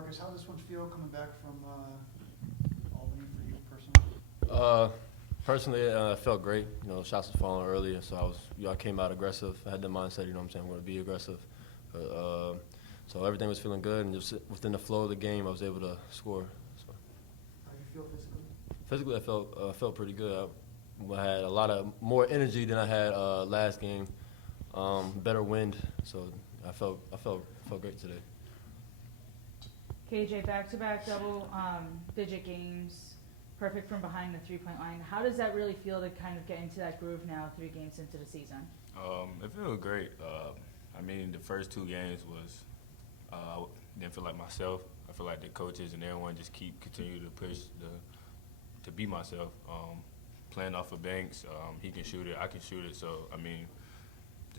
Marcus, how does this one feel coming back from Albany for you personally? Personally, it felt great. Shots were falling earlier, so I came out aggressive. I had the mindset, I'm going to be aggressive. So everything was feeling good, and just within the flow of the game, I was able to score. So. How do you feel physically? Physically, I felt pretty good. I had a lot of more energy than I had last game. Better wind, so I felt great today. KJ, back-to-back double-digit games, perfect from behind the three-point line. How does that really feel to kind of get into that groove now, 3 games into the season? It feels great. The first 2 games was didn't feel like myself. I feel like the coaches and everyone just continue to push to be myself. Playing off of Banks, he can shoot it, I can shoot it. So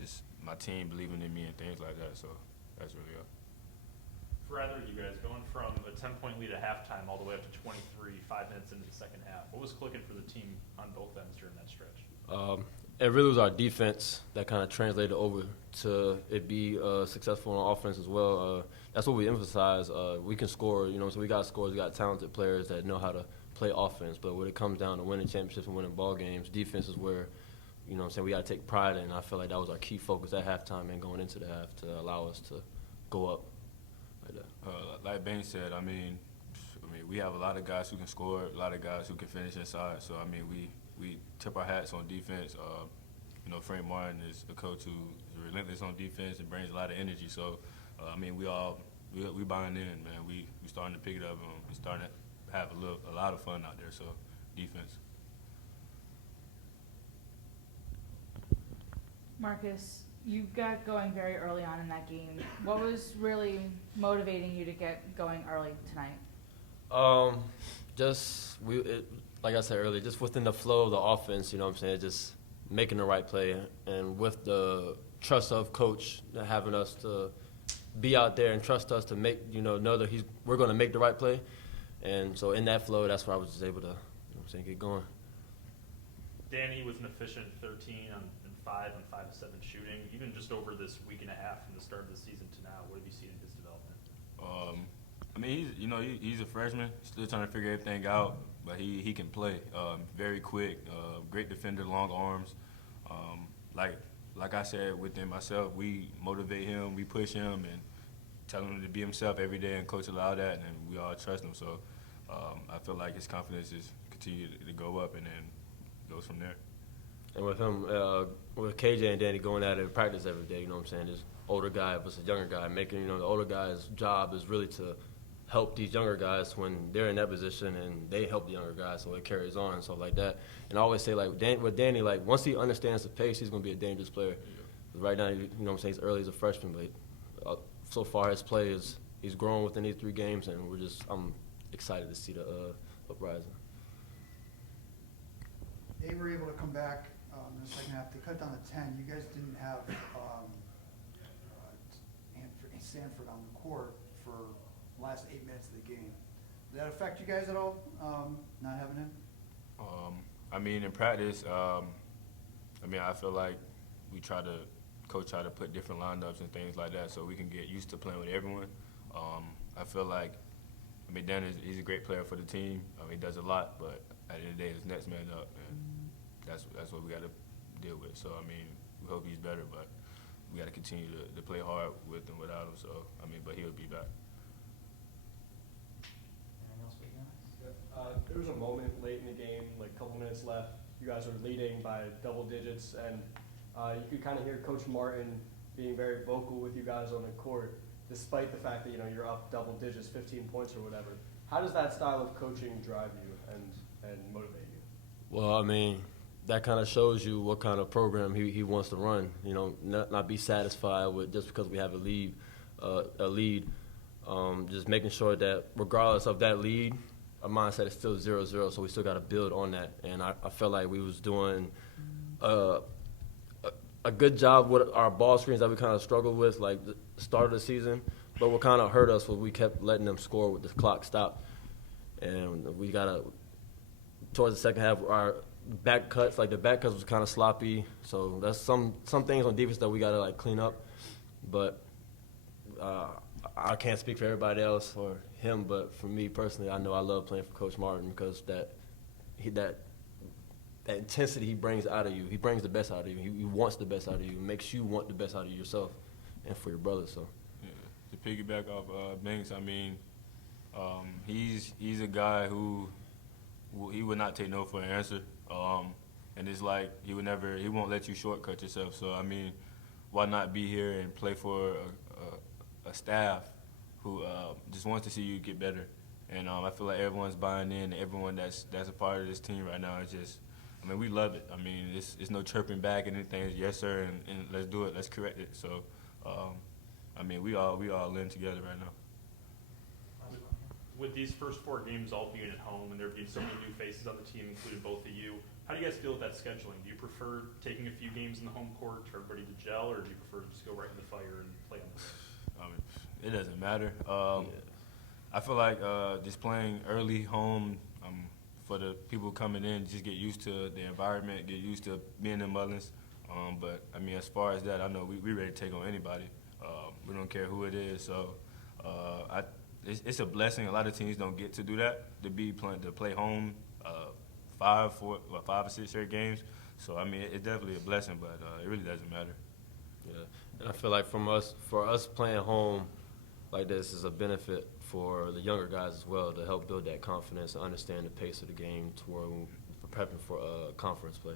just my team believing in me and things like that. So that's really up. For either of you guys, going from a 10-point lead at halftime all the way up to 23, 5 minutes into the second half, what was clicking for the team on both ends during that stretch? It really was our defense that kind of translated over to it be successful on offense as well. That's what we emphasize. We can score, so we got scores, we got talented players that know how to play offense. But when it comes down to winning championships and winning ball games, defense is where, we got to take pride in. And I feel like that was our key focus at halftime and going into the half to allow us to go up like that. Like Ben said, we have a lot of guys who can score, a lot of guys who can finish inside. So we tip our hats on defense. Frank Moyne is a coach who is relentless on defense and brings a lot of energy. So, we buying in, man. We starting to pick it up, and we starting to have a lot of fun out there. So, defense. Marcus, you got going very early on in that game. What was really motivating you to get going early tonight? Like I said earlier, just within the flow of the offense, just making the right play, and with the trust of coach having us to be out there and trust us to make, know that we're going to make the right play. And so in that flow, that's where I was just able to, get going. Danny with an efficient 13 and 5 on 5 of 7 shooting, even just over this week and a half from the start of the season to now, what have you seen in his development? He's a freshman, still trying to figure everything out, but he can play. Very quick, great defender, long arms. Like I said within myself, we motivate him, we push him, and tell him to be himself every day, and coach allow that, and we all trust him. So I feel like his confidence is continue to go up, and then goes from there. And with him, with KJ and Danny going at it in practice every day, this older guy versus younger guy, making, the older guy's job is really to help these younger guys when they're in that position, and they help the younger guys, so it carries on and stuff like that. And I always say, with Danny, once he understands the pace, he's going to be a dangerous player. Right now, he's early as a freshman, but so far his play he's grown within these 3 games, and I'm excited to see the uprising. They were able to come back in the second half. They cut down to 10. You guys didn't have Sanford on the court for the last 8 minutes of the game. Did that affect you guys at all, not having him? In practice, I feel like coach try to put different lineups and things like that so we can get used to playing with everyone. I feel like, Dan he's a great player for the team. He does a lot, but at the end of the day, it's next man up, and that's what we got to deal with. So, we hope he's better, but we got to continue to play hard with and without him. So, but he'll be back. There was a moment late in the game, like a couple minutes left. You guys were leading by double digits, and you could kind of hear Coach Martin being very vocal with you guys on the court, despite the fact that you're up double digits, 15 points or whatever. How does that style of coaching drive you and motivate you? Well, that kind of shows you what kind of program he wants to run. Not be satisfied with just because we have a lead. Just making sure that regardless of that lead, our mindset is still 0-0, so we still got to build on that. And I felt like we was doing a good job with our ball screens that we kind of struggled with, like the start of the season. But what kind of hurt us was we kept letting them score with the clock stopped. And we got to, towards the second half, our back cuts, the back cuts was kind of sloppy. So that's some things on defense that we got to, clean up. But I can't speak for everybody else or him, but for me personally, I know I love playing for Coach Martin because that intensity he brings out of you, he brings the best out of you. He wants the best out of you, makes you want the best out of yourself and for your brother. So, Yeah. To piggyback off Banks, I mean, he's a guy who he would not take no for an answer. And it's like he won't let you shortcut yourself. So I mean, why not be here and play for a staff who just wants to see you get better? And I feel like everyone's buying in. Everyone that's a part of this team right now is just, I mean, we love it. I mean, it's no chirping back and anything. It's yes, sir, and let's do it. Let's correct it. So, I mean, we all in together right now. With these first 4 games all being at home and there being so many new faces on the team, including both of you, how do you guys feel with that scheduling? Do you prefer taking a few games in the home court for everybody to gel, or do you prefer to just go right in the fire and play on the road? I mean, it doesn't matter. I feel like just playing early home for the people coming in, just get used to the environment, get used to being in Mullins. But, I mean, as far as that, I know we ready to take on anybody. We don't care who it is. So it's a blessing. A lot of teams don't get to do that, to play home 5 or 6 straight games. So, I mean, it's definitely a blessing, but it really doesn't matter. yeah. And I feel like for us playing home like this is a benefit for the younger guys as well to help build that confidence and understand the pace of the game to where we're prepping for conference play.